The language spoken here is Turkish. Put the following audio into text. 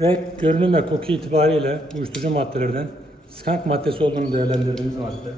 Renk, görünüm ve koku itibariyle uyuşturucu maddelerden skunk maddesi olduğunu değerlendirdiğimiz madde.